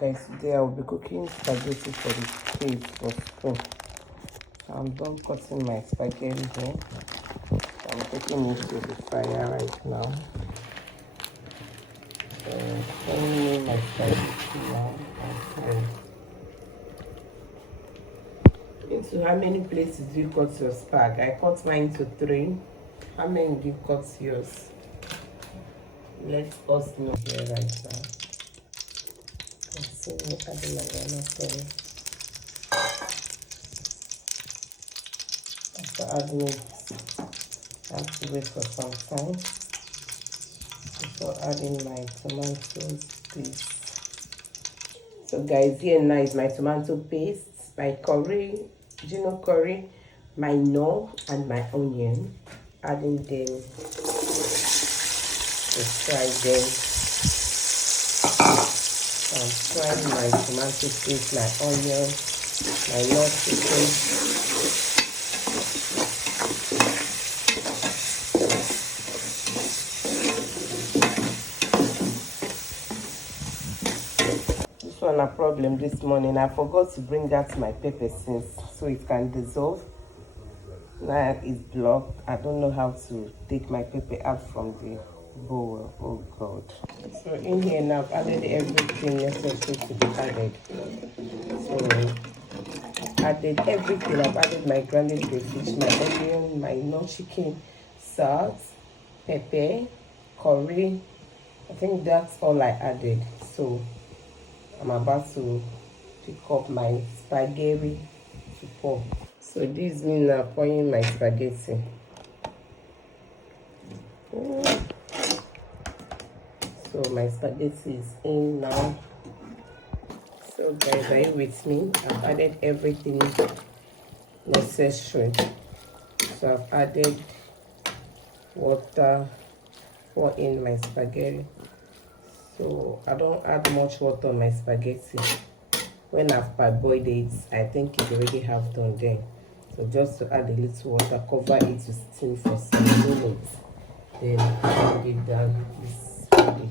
guys, today I'll be cooking spaghetti for the kids for school. I'm done cutting my spaghetti here. I'm taking it to the fire right now. So showing my spaghetti now. Into how many places do you cut your spag? I cut mine to 3. How many do you cut yours? Let us know here right now. Let's see me adding my onion. After adding it, I have to wait for some time before adding my tomato paste. So guys, here now is my tomato paste, my curry, Gino curry, my knorr and my onion. Adding them to fry them. I'm frying my tomato paste, my onion, my knorr chicken. This one a problem this morning. I forgot to bring out my pepper since so it can dissolve. Now it's blocked. I don't know how to take my pepper out from the bowl. Oh God. So in here now I've added everything necessary to be added. So added everything. I've added my grounded crayfish, my onion, my knorr chicken, salt, pepper, curry. I think that's all I added. So I'm about to pick up my spaghetti to pour. So this means now pouring my spaghetti. So my spaghetti is in now. So guys, are you with me? I've added everything necessary. So I've added water, pour in my spaghetti. So I don't add much water on my spaghetti. When I've parboiled it, I think it already half done there. So just to add a little water, cover it to steam for some minutes. Then bring it down. It's ready.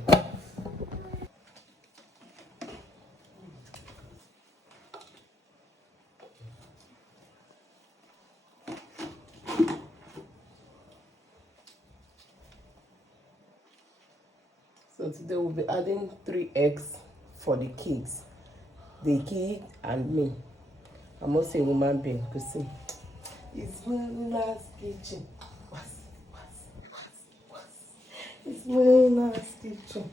So today we'll be adding 3 eggs for the kids. The kid and me. I'm also a woman being because it's my last kitchen. It's my last kitchen.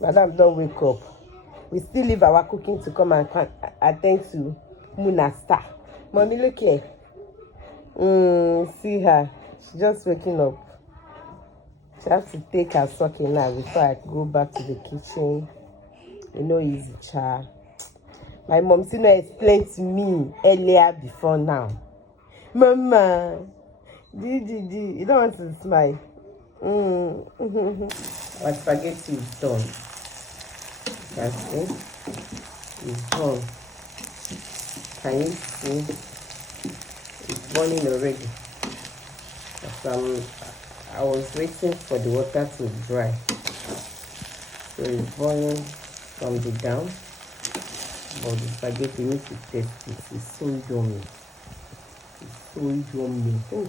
Madam don't wake up. We still leave our cooking to come and attend to Muna Star. Mommy, look here. See her. She's just waking up. She has to take her sucking now before I go back to the kitchen. You know, easy child. My mom still not explained to me earlier before now. Mama, you don't want to smile. Our spaghetti is done. That's it. It's done. Can you see? It's burning already. I was waiting for the water to dry. So it's boiling from the down. But the spaghetti needs to taste it. It's so yummy. It's so yummy. Oh.